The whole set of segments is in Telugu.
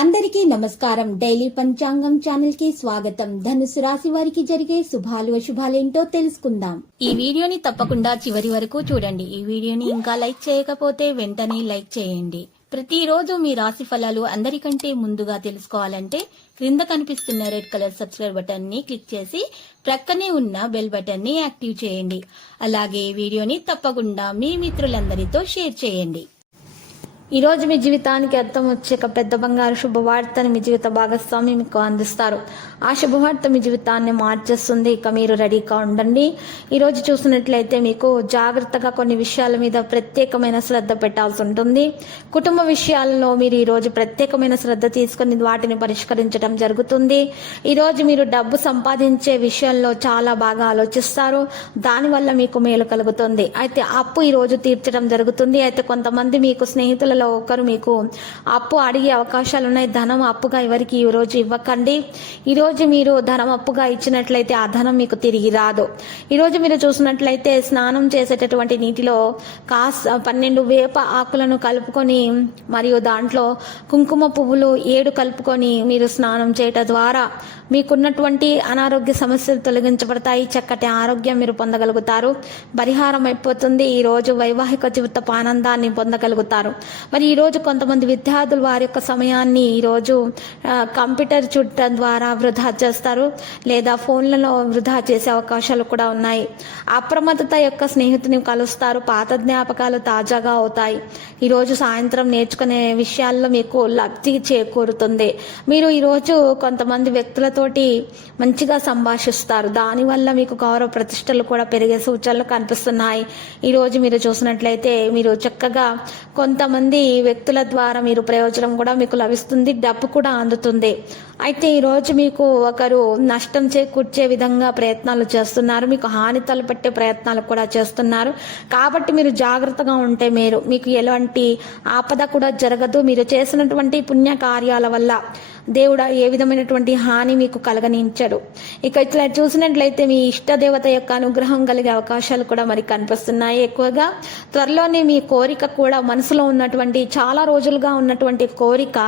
అందరికీ నమస్కారం. డైలీ పంచాంగం ఛానల్ కి స్వాగతం. ధనుసు రాశి వారికి జరిగే శుభాలు అశుభాలేంటో తెలుసుకుందాం. ఈ వీడియోని తప్పకుండా చివరి వరకు చూడండి. ఈ వీడియోని ఇంకా లైక్ చేయకపోతే వెంటనే లైక్ చేయండి. ప్రతిరోజు మీ రాశి ఫలాలు అందరికంటే ముందుగా తెలుసుకోవాలంటే క్రింద కనిపిస్తున్న రెడ్ కలర్ సబ్స్క్రైబ్ బటన్ ని క్లిక్ చేసి ప్రక్కనే ఉన్న బెల్ బటన్ ని యాక్టివ్ చేయండి. అలాగే వీడియోని తప్పకుండా మీ మిత్రులందరితో షేర్ చేయండి. ఈ రోజు మీ జీవితానికి అర్థం వచ్చే ఒక పెద్ద బంగారు శుభవార్తని మీ జీవిత భాగస్వామి మీకు అందిస్తారు. ఆ శుభవార్త మీ జీవితాన్ని మార్చేస్తుంది. ఇక మీరు రెడీగా ఉండండి. ఈ రోజు చూసినట్లయితే మీకు జాగ్రత్తగా కొన్ని విషయాల మీద ప్రత్యేకమైన శ్రద్ధ పెట్టాల్సి ఉంటుంది. కుటుంబ విషయాలలో మీరు ఈ రోజు ప్రత్యేకమైన శ్రద్ధ తీసుకుని వాటిని పరిష్కరించడం జరుగుతుంది. ఈ రోజు మీరు డబ్బు సంపాదించే విషయంలో చాలా బాగా ఆలోచిస్తారు. దానివల్ల మీకు మేలు కలుగుతుంది. అయితే అప్పు ఈ రోజు తీర్చడం జరుగుతుంది. అయితే కొంతమంది మీకు స్నేహితుల ఒకరు మీకు అప్పు అడిగే అవకాశాలు ఉన్నాయి. ధనం అప్పుగా ఎవరికి ఈ రోజు ఇవ్వకండి. ఈ రోజు మీరు ధనం అప్పుగా ఇచ్చినట్లయితే ఆ ధనం మీకు తిరిగి రాదు. ఈ రోజు మీరు చూసినట్లయితే స్నానం చేసేటటువంటి నీటిలో 12 వేప ఆకులను కలుపుకొని మరియు దాంట్లో కుంకుమ పువ్వులు 7 కలుపుకొని మీరు స్నానం చేయటం ద్వారా మీకున్నటువంటి అనారోగ్య సమస్యలు తొలగించబడతాయి. చక్కటి ఆరోగ్యం మీరు పొందగలుగుతారు. పరిహారం అయిపోతుంది. ఈ రోజు వైవాహిక జీవిత ఆనందాన్ని పొందగలుగుతారు. మరి ఈ రోజు కొంతమంది విద్యార్థులు వారి యొక్క సమయాన్ని ఈ రోజు కంప్యూటర్ చూడటం ద్వారా వృధా చేస్తారు, లేదా ఫోన్లలో వృధా చేసే అవకాశాలు కూడా ఉన్నాయి. అప్రమత్తత యొక్క స్నేహితుని కలుస్తారు. పాత జ్ఞాపకాలు తాజాగా అవుతాయి. ఈ రోజు సాయంత్రం నేర్చుకునే విషయాల్లో మీకు లబ్ధి చేకూరుతుంది. మీరు ఈ రోజు కొంతమంది వ్యక్తులతోటి మంచిగా సంభాషిస్తారు. దానివల్ల మీకు గౌరవ ప్రతిష్టలు కూడా పెరిగే సూచనలు కనిపిస్తున్నాయి. ఈ రోజు మీరు చూసినట్లయితే మీరు చక్కగా కొంతమంది వ్యక్తుల ద్వారా మీరు ప్రయోజనం కూడా మీకు లభిస్తుంది. డబ్బు కూడా అందుతుంది. అయితే ఈ రోజు మీకు ఒకరు నష్టం చేకూర్చే విధంగా ప్రయత్నాలు చేస్తున్నారు. మీకు హాని తలపెట్టే ప్రయత్నాలు కూడా చేస్తున్నారు. కాబట్టి మీరు జాగ్రత్తగా ఉంటే మీకు ఎలాంటి ఆపద కూడా జరగదు. మీరు చేసినటువంటి పుణ్య కార్యాల వల్ల దేవుడు ఏ విధమైనటువంటి హాని మీకు కలగనించడు. ఇక ఇట్లా చూసినట్లయితే మీ ఇష్ట దేవత యొక్క అనుగ్రహం కలిగే అవకాశాలు కూడా మరి కనిపిస్తున్నాయి. ఎక్కువగా త్వరలోనే మీ కోరిక కూడా మనసులో ఉన్నటువంటి చాలా రోజులుగా ఉన్నటువంటి కోరిక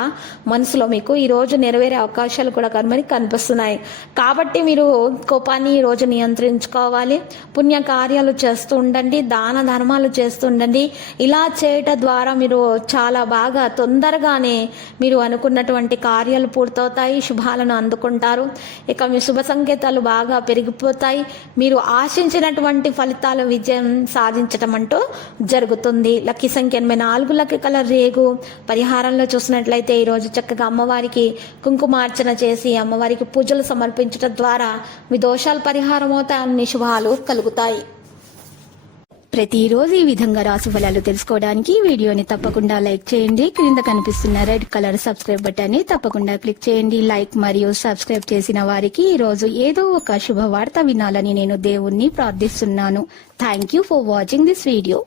మనసులో మీకు ఈ రోజు నెరవేరే అవకాశాలు కూడా మరి కనిపిస్తున్నాయి. కాబట్టి మీరు కోపాన్ని ఈ రోజు నియంత్రించుకోవాలి. పుణ్య కార్యాలు చేస్తూ ఉండండి. దాన ధర్మాలు చేస్తూ ఉండండి. ఇలా చేయటం ద్వారా మీరు చాలా బాగా తొందరగానే మీరు అనుకున్నటువంటి కార్యాలు పూర్తవుతాయి. శుభాలను అందుకుంటారు. ఇక మీ శుభ సంకేతాలు బాగా పెరిగిపోతాయి. మీరు ఆశించినటువంటి ఫలితాలు విజయం సాధించటం అంటూ జరుగుతుంది. లక్కీ సంఖ్య 84, లక్కీ కలర్ రేగు. పరిహారంలో చూసినట్లయితే ఈరోజు చక్కగా అమ్మవారికి కుంకుమార్చన చేసి అమ్మవారికి పూజలు సమర్పించడం ద్వారా మీ దోషాలు పరిహారం అవుతాయి. అన్ని శుభాలు కలుగుతాయి. ప్రతిరోజు ఈ విధంగా రాశి ఫలాలు తెలుసుకోవడానికి వీడియోని తప్పకుండా లైక్ చేయండి. క్రింద కనిపిస్తున్న రెడ్ కలర్ సబ్స్క్రైబ్ బటన్ ని తప్పకుండా క్లిక్ చేయండి. లైక్ మరియు సబ్స్క్రైబ్ చేసిన వారికి ఈ రోజు ఏదో ఒక శుభవార్త వినాలని నేను దేవుణ్ణి ప్రార్థిస్తున్నాను. Thank you for watching this video.